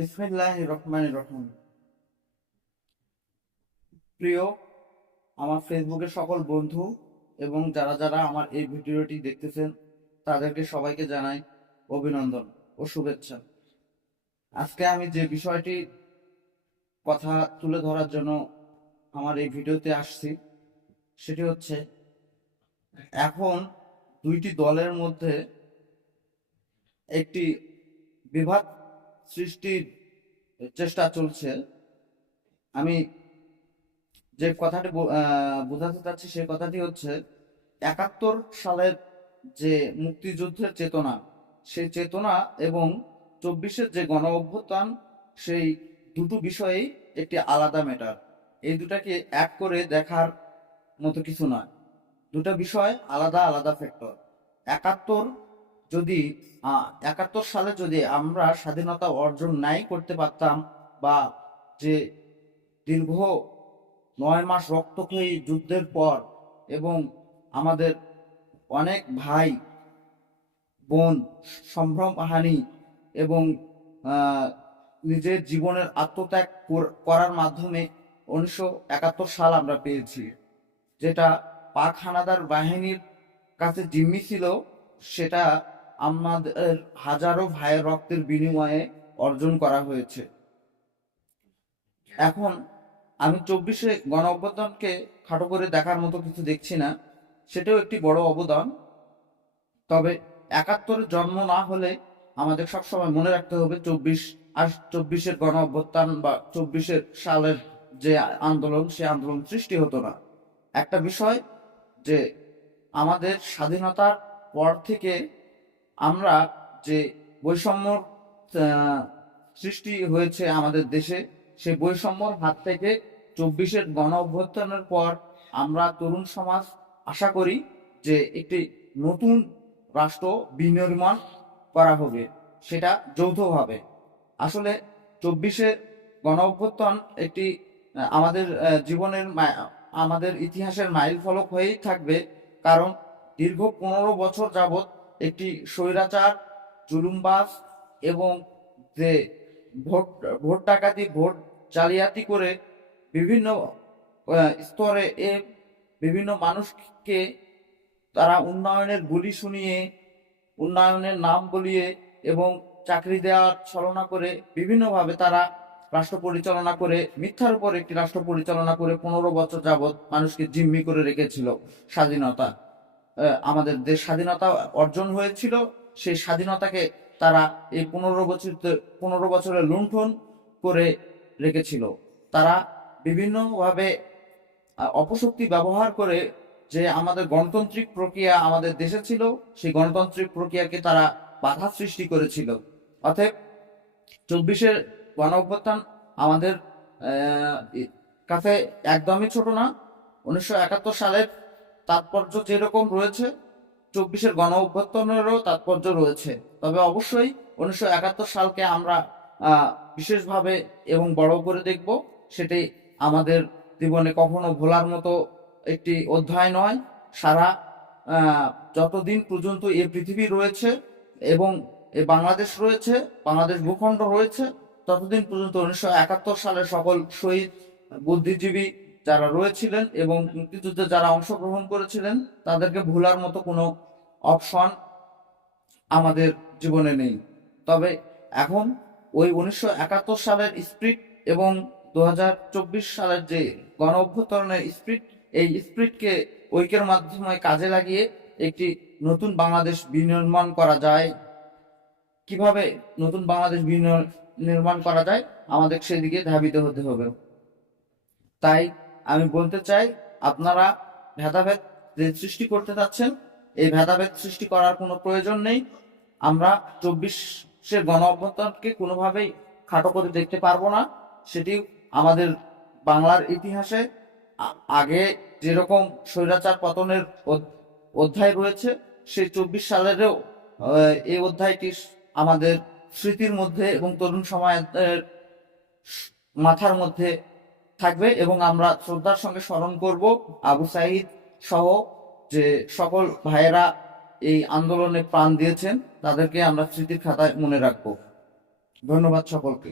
বিসমিল্লাহির রহমানির রহিম। প্রিয় আমার ফেসবুকের সকল বন্ধু এবং যারা যারা আমার এই ভিডিওটি দেখতেছেন তাদেরকে সবাইকে জানাই অভিনন্দন ও শুভেচ্ছা। আজকে আমি যে বিষয়টি কথা তুলে ধরার জন্য আমার এই ভিডিওতে আসছি সেটি হচ্ছে, এখন দুইটি দলের মধ্যে একটি বিভাদ সৃষ্টির চেষ্টা চলছে। আমি যে কথাটি বোঝাতে চাচ্ছি সেই কথাটি হচ্ছে, 71 সালের যে মুক্তিযুদ্ধের চেতনা, সেই চেতনা এবং 24-এর যে গণ অভ্যুত্থান, সেই দুটো বিষয়েই একটি আলাদা ম্যাটার। এই দুটাকে এক করে দেখার মতো কিছু নয়, দুটো বিষয় আলাদা আলাদা ফ্যাক্টর। একাত্তর যদি 71 সালে যদি আমরা স্বাধীনতা অর্জন নাই করতে পারতাম, বা যে দীর্ঘ 9 মাস রক্তক্ষয়ী যুদ্ধের পর এবং আমাদের অনেক ভাই বোন সম্ভ্রমহানি এবং নিজের জীবনের আত্মত্যাগ করার মাধ্যমে 1971 সাল আমরা পেয়েছি, যেটা পাক হানাদার বাহিনীর কাছে জিম্মি ছিল, সেটা আমাদের হাজারো ভাইয়ের রক্তের বিনিময়ে অর্জন করা হয়েছে। এখন আমি 24-এ গণ অভ্যুত্থানকে খাটো করে দেখার মতো কিছু দেখছি না, সেটাও একটি বড় অবদান। তবে 71-এর জন্ম না হলে আমাদের সবসময় মনে রাখতে হবে 24-এর গণ অভ্যুত্থান বা 24-এর সালের যে আন্দোলন, সে আন্দোলন সৃষ্টি হতো না। একটা বিষয় যে আমাদের স্বাধীনতার পর থেকে আমরা যে বৈষম্য সৃষ্টি হয়েছে আমাদের দেশে, সেই বৈষম্যর হাত থেকে 24-এর গণ অভ্যুত্থানের পর আমরা তরুণ সমাজ আশা করি যে একটি নতুন রাষ্ট্র বিনির্মাণ করা হবে, সেটা যৌথভাবে। আসলে 24-এর গণ অভ্যুত্থান একটি আমাদের জীবনের আমাদের ইতিহাসের মাইল ফলক হয়েই থাকবে, কারণ দীর্ঘ 15 বছর যাবৎ একটি স্বৈরাচার, জুলুমবাজ এবং যে ভোট ভোট ডাকাতি, ভোট জালিয়াতি করে বিভিন্ন স্তরে বিভিন্ন মানুষকে তারা উন্নয়নের বুলি শুনিয়ে, উন্নয়নের নাম বলিয়ে এবং চাকরি দেওয়ার ছলনা করে বিভিন্নভাবে তারা রাষ্ট্র পরিচালনা করে, মিথ্যার উপর একটি রাষ্ট্র পরিচালনা করে 15 বছর যাবৎ মানুষকে জিম্মি করে রেখেছিল। স্বাধীনতা, আমাদের দেশ স্বাধীনতা অর্জন হয়েছিল, সেই স্বাধীনতাকে তারা এই 15 বছরের লুণ্ঠন করে রেখেছিল। তারা বিভিন্নভাবে অপশক্তি ব্যবহার করে যে আমাদের গণতান্ত্রিক প্রক্রিয়া আমাদের দেশে ছিল, সেই গণতান্ত্রিক প্রক্রিয়াকে তারা বাধা সৃষ্টি করেছিল। অতএব 24-এর গণ অভ্যুত্থান আমাদের কাছে একদমই ছোট না। 1971 সালের তাৎপর্য যেরকম রয়েছে, 24-এর গণ অভ্যুত্থানেরও তাৎপর্য রয়েছে। তবে অবশ্যই 1971 সালকে আমরা বিশেষভাবে এবং বড় করে দেখব, সেটি আমাদের জীবনে কখনো ভোলার মতো একটি অধ্যায় নয়। সারা যতদিন পর্যন্ত এই পৃথিবী রয়েছে এবং এই বাংলাদেশ রয়েছে, বাংলাদেশ ভূখণ্ড রয়েছে, ততদিন পর্যন্ত 1971 সালের সকল শহীদ বুদ্ধিজীবী যারা রয়েছিলেন এবং মুক্তিযুদ্ধে যারা অংশগ্রহণ করেছিলেন, তাদেরকে ভোলার মতো কোনো অপশন আমাদের জীবনে নেই। তবে এখন ওই 1971 সালের স্পিরিট এবং 2024 সালের যে গণ অভ্যুত্থানের স্পিরিট, এই স্পিরিটকে ঐক্যের মাধ্যমে কাজে লাগিয়ে একটি নতুন বাংলাদেশ বিনির্মাণ করা যায়। কিভাবে নতুন বাংলাদেশ নির্মাণ করা যায়, আমাদের সেদিকে ধাবিত হতে হবে। তাই আমি বলতে চাই, আপনারা ভেদাভেদ যে সৃষ্টি করতে চাচ্ছেন, এই ভেদাভেদ সৃষ্টি করার কোনো প্রয়োজন নেই। আমরা 24-এর গণ অভ্যুত্থানকে কোনোভাবেই খাটো করে দেখতে পারবো না। সেটি আমাদের বাংলার ইতিহাসে আগে যেরকম স্বৈরাচার পতনের অধ্যায় রয়েছে, সেই 24 সালেরও এই অধ্যায়টি আমাদের স্মৃতির মধ্যে এবং তরুণ সমাজের মাথার মধ্যে থাকবে, এবং আমরা শ্রদ্ধার সঙ্গে স্মরণ করব আবু সাঈদ সহ যে সকল ভাইয়েরা এই আন্দোলনে প্রাণ দিয়েছেন, তাদেরকে আমরা স্মৃতির খাতায় মনে রাখবো। ধন্যবাদ সকলকে।